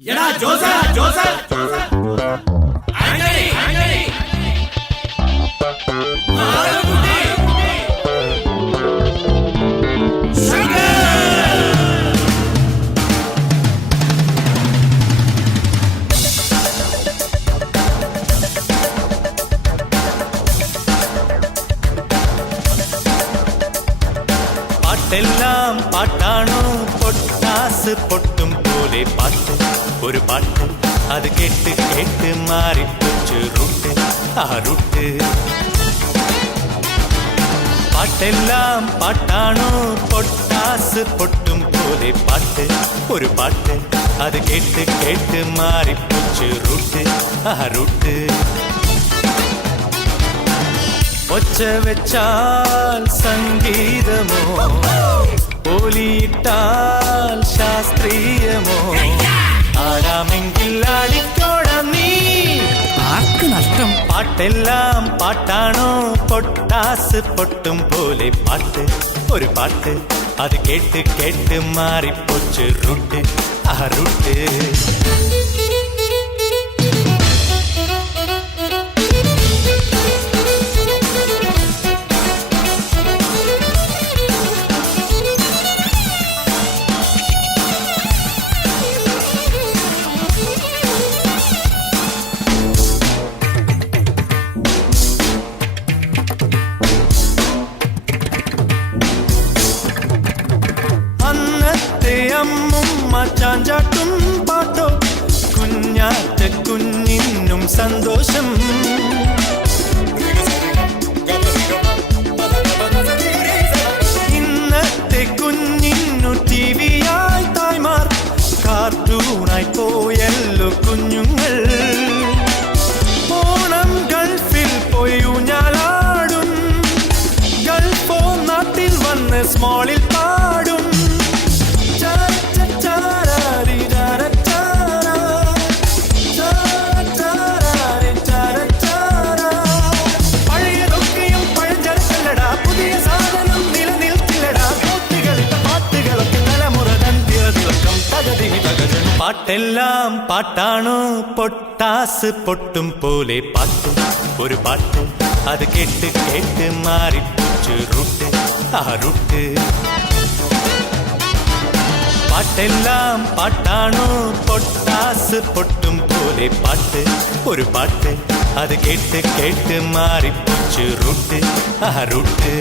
ఎడా జోసర్ జోసర్ ఆంజలి ఆంజలి ఆడగుడి பாட்டெல்லாம் பாட்டானோ பொட்டாசு பொட்டும் போலே பாட்டு ஒரு பாட்டு அது கேட்டு கேட்டு மாறி போச்சு ருட்டு ஆருட்டு பாட்டெல்லாம் பாட்டானோ பொட்டாசு பொட்டும் போலே பாட்டு. ஒரு பாட்டு அது கேட்டு கேட்டு மாறி போச்சு ருட்டு ஆருட்டு ஒச்ச வச்சால் சங்கீதமோ ஒலியிட்டால் சாஸ்திரி ആടാമെങ്കിൽ ആടിക്കോടാം നീ ആർക്ക് നഷ്ടം പാട്ടെല്ലാം പാട്ടാണോ പൊട്ടാസ് പൊട്ടും പോലെ പാട്ട് ഒരു പാട്ട് അത് കേട്ട് കേട്ട് മാറിപ്പൊച്ച് റൂട്ട് ആ റൂട്ട് ചാഞ്ചാട്ടും പാട്ടോ. കുഞ്ഞാറ്റ കുഞ്ഞിന്നും സന്തോഷം. പാട്ടെല്ലാം പാട്ടാണോ പൊട്ടാസ് പൊട്ടും പോലെ പാട്ട് ഒരു പാട്ട് അത് കേട്ട് കേട്ട് മാറിപ്പൊച്ച് റൂട്ട് ആ റൂട്ട് പാട്ടെല്ലാം പാട്ടാണോ പൊട്ടാസ് പൊട്ടും പോലെ പാട്ട് ഒരു പാട്ട് അത് കേട്ട് കേട്ട് മാറിപ്പൊച്ച് റൂട്ട് ആ റൂട്ട്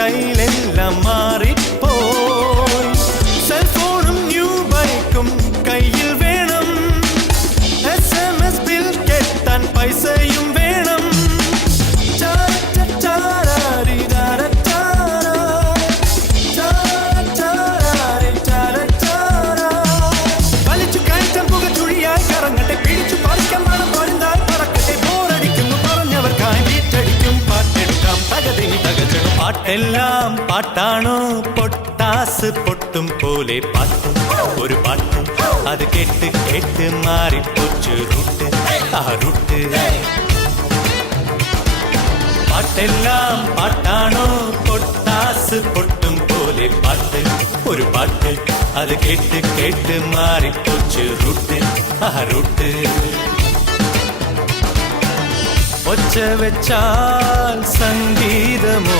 സ്റ്റൈലെല്ലാം മാറിപ്പോയി സെൽഫോണും ന്യൂ ബൈക്കും കയ്യിൽ വേണം എസ് എം എസ് ബിൽ കെട്ടാൻ പൈസയും പാട്ടെല്ലാം പാട്ടാണോ പൊട്ടാസ് പൊട്ടും പോലെ പാട്ട് ഒരു പാട്ട് അത് കേട്ട് കേട്ട് മാറിപ്പൊച്ച് റൂട്ട് ആ റൂട്ട് പാട്ടെല്ലാം പാട്ടാണോ പൊട്ടാസ് പൊട്ടും പോലെ പാട്ട് ഒരു പാട്ട് അത് കേട്ട് കേട്ട് മാറിപ്പൊച്ച് റൂട്ട് ആ റൂട്ട് ഒച്ച വെച്ചാൽ സംഗീതമോ?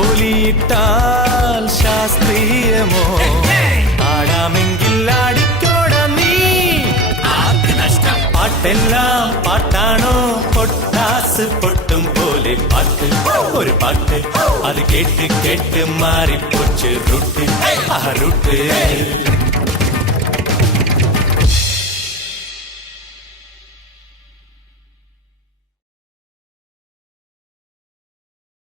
ഒലിയിട്ടാൽ ശാസ്ത്രീയമോ? ആടാമെങ്കിൽ ആടിക്കോട നീ. പാട്ടെല്ലാം പാട്ടാണോ? പൊട്ടാസ് പൊട്ടും പോലെ പാട്ട്. ഒരു പാട്ട്. അത് കേട്ട് കേട്ട് മാറിപ്പോച്ച് റുട്ട്. ആ റുട്ട്.